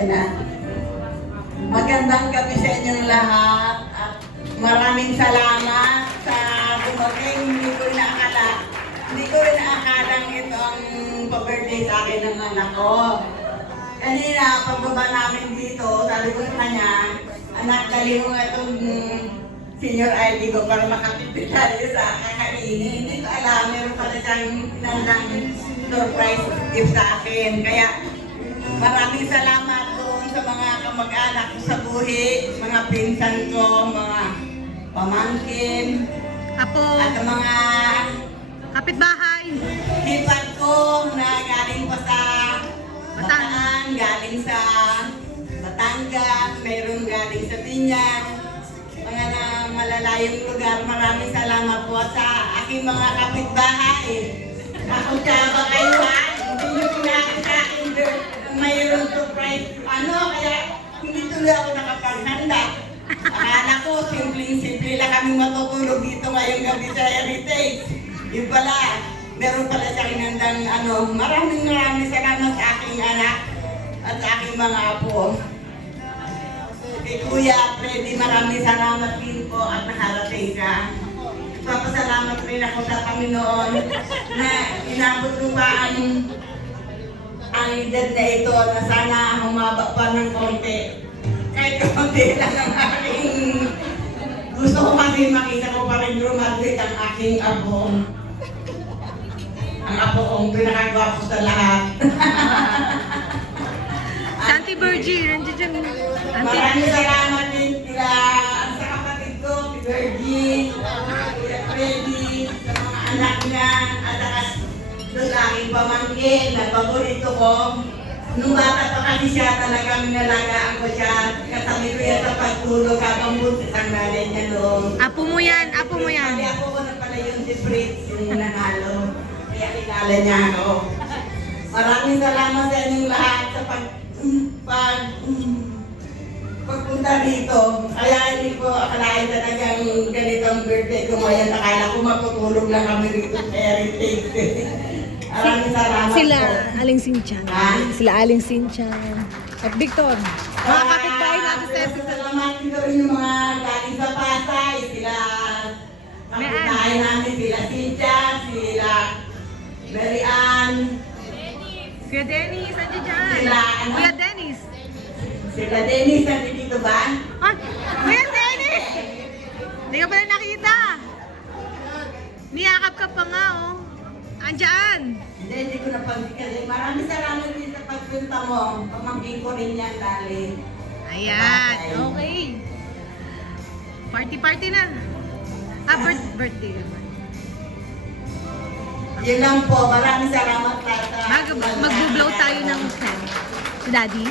niyo na. Magandang gabi sa inyong lahat at maraming salamat sa dumating. Hindi ko rin naakalang ito ang pa-birthday sa akin ng anak ko. Kanina, pagbaba namin dito, sabi ko sa kanya, anak, dali mo itong senior ID ko para makapipit tayo sa kakainin. Hindi ko alam, meron pala siyang inandang surprise gift sa akin. Kaya maraming salamat doon sa mga kamag-anak ko sa buhi, mga pinsan ko, mga pamangkin, Apo, at mga kapitbahay. hipat ko na galing pa sa Bataan, galing sa Batangas, mayroon galing sa Binyang, mga na malalayong lugar. Maraming salamat po sa aking mga kapitbahay. Ako siya ba kayo ha? Hindi nyo sinabi sa akin mayroon surprise. Kaya hindi tuloy ako nakapaghanda. Akala ko, simple-simple lang kami matutulog dito ngayong gabi sa Heritage. Yun pala, meron pala sa kinandang maraming salamat sa aking anak at sa aking mga apo. Kay Kuya Freddy, maraming salamat din po at nakarating ka. Papasalamat rin ako sa Panginoon na inabot mo pa ang edad na ito na sana humaba pa ng konti. Kahit konti lang ang aking gusto ko kasi makita ko pa rin graduate ang aking apo. Ang apo kong pinakagwapo sa lahat. Auntie Virgie, nandiyan dyan. Maraming salamat din sa kapatid ko, si Virgie, Kuya Freddy, sa mga anak niya, at saka doon sa aking pamangkin na paborito ko. Nung bata pa kasi siya, talagang nalagaan ko siya. Kasama ko yan sa pagtulog habang buntis ang nanay niya noon. Apo mo yan, apo mo yan. Kaya ako na pala yung si Fritz, yung nanalo. Kaya kilala niya ako. Maraming salamat sa inyong lahat sa pagpunta dito. Kaya hindi ko akalain talagang ganitong birthday ko ngayon. Akala ko matutulog lang kami dito sa Heritage. Maraming salamat Sila po. Aling Sinchan. Ha? Sila Aling Sinchan. At Victor. Mga kapitbahay natin sa Maraming salamat din rin yung mga galing sa Pasay. Sila kapitbahay namin, sila Cynthia, sila Mary Ann, Kuya Dennis, nandiyan dyan. Sila, ano? Kuya Dennis. sila Dennis, nandito ba? Ah, Kuya Dennis! Hindi ka pala nakita. Niyakap ka pa nga, oh. Andyan. Hindi ko napansin kasi. Maraming salamat din sa pagpunta mo. Pamangkin ko rin yan, dali. Ayan, okay. Party-party na. Birthday naman. Yun lang po. Maraming salamat lahat. Mag-blow tayo ng fan. Si Daddy?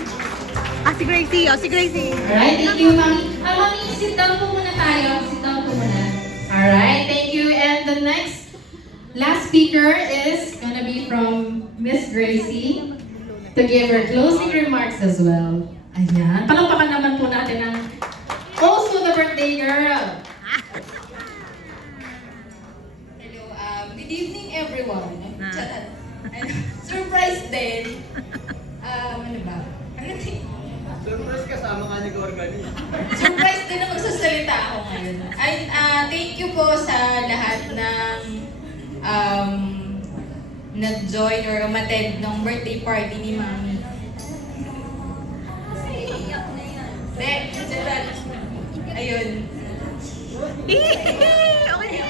Si Gracie. Si Gracie. Alright, thank you, Mami. Mami, sit down po muna tayo. Sit down po muna. Alright, thank you. And the last speaker is gonna be from Miss Gracie to give her closing remarks as well. Ayan. Palakpakan naman po natin ang also the birthday girl. Hello, good evening everyone. Surprise din. Ano ba? Surprise kasama nga ni Gorgon. Surprise din na magsasalita ako ngayon. Thank you po sa lahat ng nag-join or umattend ng birthday party ni Mami. Ayun. Okay.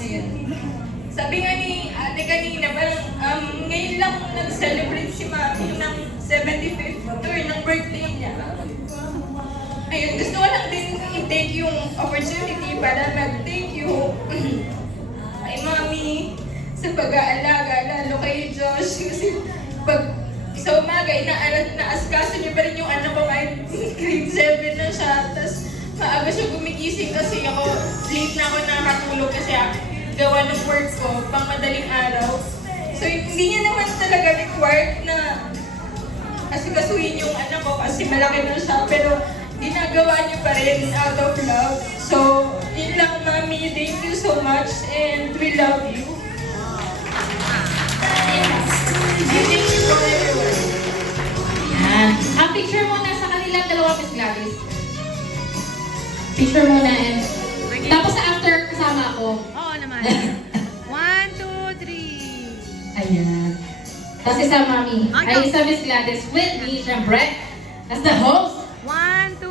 Ayun. Sabi nga ni ate kanina, parang ngayon lang nag-celebrate si Mami ng 75th tour ng birthday niya. Ayun, gusto ko lang din i-take yung opportunity para mag-thank you kay Mami sa pag-aalaga, lalo kay Josh. Kasi pag sa umaga, na-askaso niyo pa rin yung anak ko kahit grade 7 na siya. Tapos maaga siya gumigising kasi ako, late na ako nakatulog kasi gawa ng work ko, pang madaling araw. So hindi niya naman talaga required na asikasuhin yung anak ko kasi malaki na siya. Pero ginagawa niyo pa rin out of love. So, yun lang, Mami. Thank you so much and we love you. Thank you for everyone. Picture muna sa kanilang dalawa, Miss Gladys. Picture muna and tapos sa after kasama ako. Oo naman. 1, 2, 3. Ayan. Kasi sa mami. Ay sa Miss Gladys with me, syempre. As the host. 1, 2,